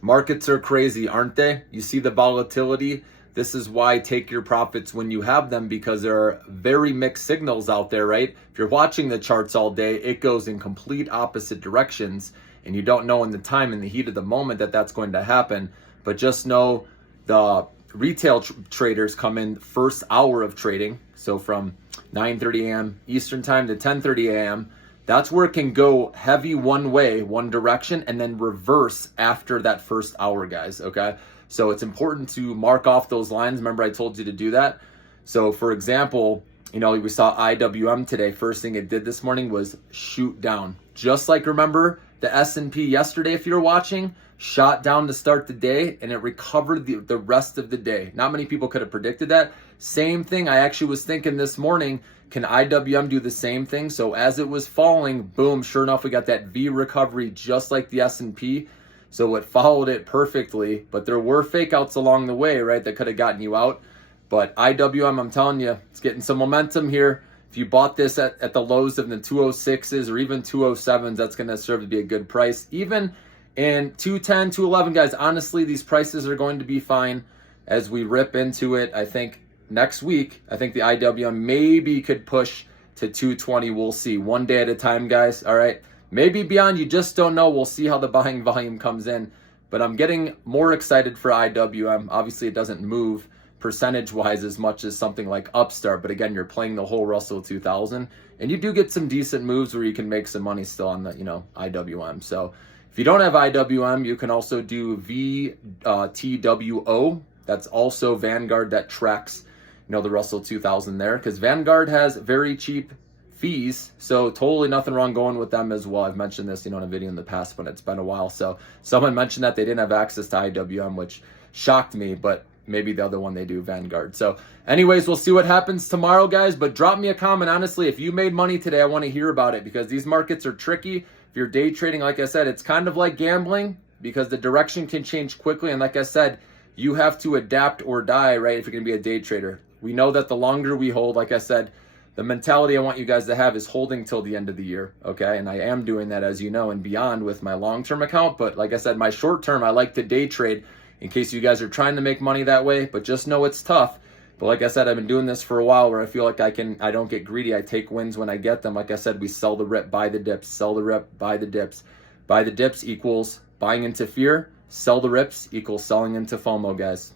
Markets are crazy, aren't they? You see the volatility. This is why take your profits when you have them, because there are very mixed signals out there, right? If you're watching the charts all day, it goes in complete opposite directions, and you don't know in the time, in the heat of the moment, that that's going to happen. But just know the retail traders come in first hour of trading, so from 9:30 a.m. Eastern time to 10:30 a.m. That's where it can go heavy one way, one direction, and then reverse after that first hour, guys, okay? So it's important to mark off those lines. Remember, I told you to do that. So for example, we saw IWM today. First thing it did this morning was shoot down. Just like, remember, the S&P yesterday, if you're watching, shot down to start the day, and it recovered the rest of the day. Not many people could have predicted that. Same thing, I actually was thinking this morning, can IWM do the same thing? So as it was falling, boom, sure enough, we got that V recovery just like the S&P. So it followed it perfectly, but there were fake outs along the way, right, that could have gotten you out. But IWM, I'm telling you, it's getting some momentum here. If you bought this at the lows of the 206s or even 207s, that's going to serve to be a good price. Even in 210, 211, guys, honestly, these prices are going to be fine as we rip into it. I think next week, I think the IWM maybe could push to 220. We'll see. One day at a time, guys. All right. Maybe beyond, you just don't know. We'll see how the buying volume comes in. But I'm getting more excited for IWM. Obviously, it doesn't move percentage-wise as much as something like Upstart. But again, you're playing the whole Russell 2000. And you do get some decent moves where you can make some money still on the, IWM. So if you don't have IWM, you can also do VTWO. That's also Vanguard that tracks, the Russell 2000 there. Because Vanguard has very cheap fees, so totally nothing wrong going with them as well. I've mentioned this, in a video in the past, but it's been a while. So someone mentioned that they didn't have access to IWM, which shocked me, but maybe the other one they do, Vanguard. So anyways, we'll see what happens tomorrow, guys, but drop me a comment. Honestly, if you made money today, I want to hear about it, because these markets are tricky. If you're day trading, like I said, it's kind of like gambling, because the direction can change quickly. And like I said, you have to adapt or die, right, if you're going to be a day trader. We know that the longer we hold, like I said, the mentality I want you guys to have is holding till the end of the year, okay? And I am doing that, as you know, and beyond with my long-term account. But like I said, my short-term, I like to day trade in case you guys are trying to make money that way. But just know it's tough. But like I said, I've been doing this for a while, where I feel like I don't get greedy. I take wins when I get them. Like I said, we sell the rip, buy the dips, sell the rip, buy the dips. Buy the dips equals buying into fear. Sell the rips equals selling into FOMO, guys.